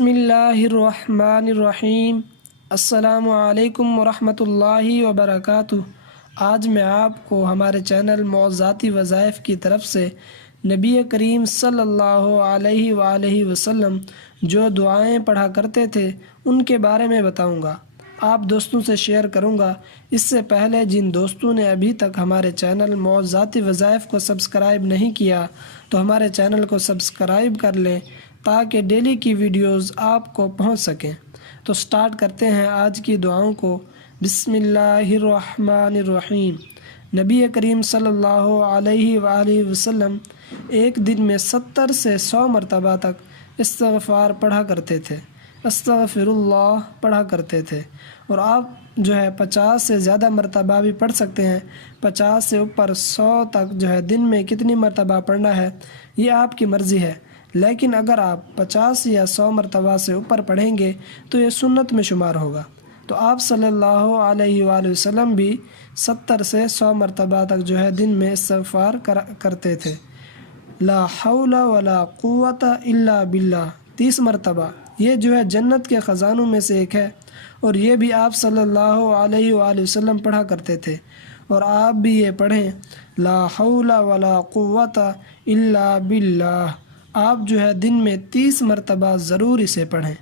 بسم اللہ الرحمن الرحیم۔ السلام علیکم ورحمۃ اللہ وبرکاتہ۔ آج میں آپ کو ہمارے چینل معزاتی وظائف کی طرف سے نبی کریم صلی اللہ علیہ وآلہ وسلم جو دعائیں پڑھا کرتے تھے ان کے بارے میں بتاؤں گا، آپ دوستوں سے شیئر کروں گا۔ اس سے پہلے جن دوستوں نے ابھی تک ہمارے چینل معزاتی وظائف کو سبسکرائب نہیں کیا تو ہمارے چینل کو سبسکرائب کر لیں تاکہ ڈیلی کی ویڈیوز آپ کو پہنچ سکیں۔ تو سٹارٹ کرتے ہیں آج کی دعاؤں کو۔ بسم اللہ الرحمن الرحیم۔ نبی کریم صلی اللہ علیہ وآلہ وسلم ایک دن میں 70 سے 100 مرتبہ تک استغفار پڑھا کرتے تھے، استغفر اللہ پڑھا کرتے تھے، اور آپ 50 سے زیادہ مرتبہ بھی پڑھ سکتے ہیں۔ 50 سے اوپر 100 تک دن میں کتنی مرتبہ پڑھنا ہے یہ آپ کی مرضی ہے، لیکن اگر آپ 50 یا 100 مرتبہ سے اوپر پڑھیں گے تو یہ سنت میں شمار ہوگا۔ تو آپ صلی اللہ علیہ وآلہ وسلم بھی 70 سے 100 مرتبہ تک دن میں استغفار کرتے تھے۔ لا حول ولا قوت الا باللہ 30 مرتبہ، یہ جنت کے خزانوں میں سے ایک ہے، اور یہ بھی آپ صلی اللہ علیہ وآلہ وسلم پڑھا کرتے تھے، اور آپ بھی یہ پڑھیں لا حول ولا قوت الا باللہ۔ آپ دن میں 30 مرتبہ ضرور اسے پڑھیں۔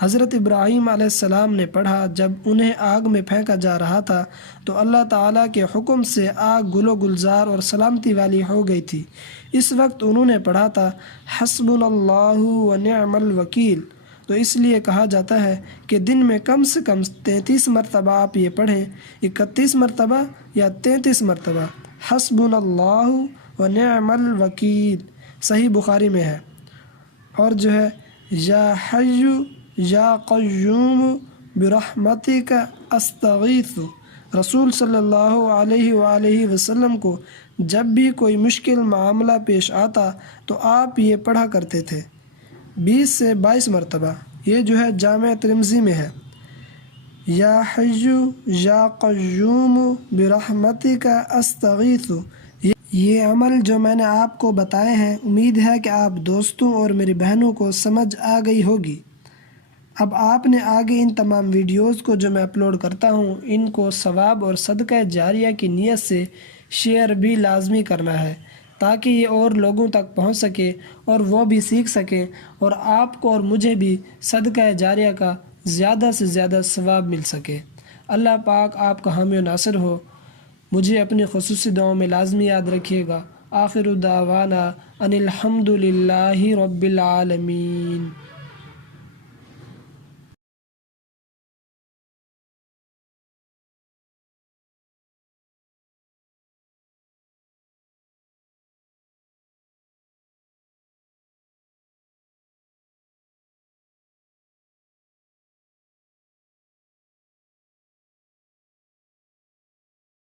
حضرت ابراہیم علیہ السلام نے پڑھا، جب انہیں آگ میں پھینکا جا رہا تھا تو اللہ تعالیٰ کے حکم سے آگ گل و گلزار اور سلامتی والی ہو گئی تھی۔ اس وقت انہوں نے پڑھا تھا حسبنا اللہ ونعم الوکیل۔ تو اس لیے کہا جاتا ہے کہ دن میں کم سے کم 33 مرتبہ آپ یہ پڑھیں، 31 مرتبہ یا 33 مرتبہ حسبنا اللہ ونعم الوکیل، صحیح بخاری میں ہے۔ اور یا حی یا قیوم برحمتک استغیث، رسول صلی اللہ علیہ وآلہ وسلم کو جب بھی کوئی مشکل معاملہ پیش آتا تو آپ یہ پڑھا کرتے تھے 20 سے 22 مرتبہ۔ یہ جامع ترمذی میں ہے۔ یا حی یا قیوم برحمتک استغیث، یہ عمل جو میں نے آپ کو بتائے ہیں، امید ہے کہ آپ دوستوں اور میری بہنوں کو سمجھ آ گئی ہوگی۔ اب آپ نے آگے ان تمام ویڈیوز کو جو میں اپلوڈ کرتا ہوں ان کو ثواب اور صدقہ جاریہ کی نیت سے شیئر بھی لازمی کرنا ہے، تاکہ یہ اور لوگوں تک پہنچ سکے اور وہ بھی سیکھ سکیں، اور آپ کو اور مجھے بھی صدقہ جاریہ کا زیادہ سے زیادہ ثواب مل سکے۔ اللہ پاک آپ کا حامی و ناصر ہو۔ مجھے اپنی خصوصی دعاؤں میں لازمی یاد رکھیے گا۔ آخر دعوانا ان الحمد للہ رب العالمین۔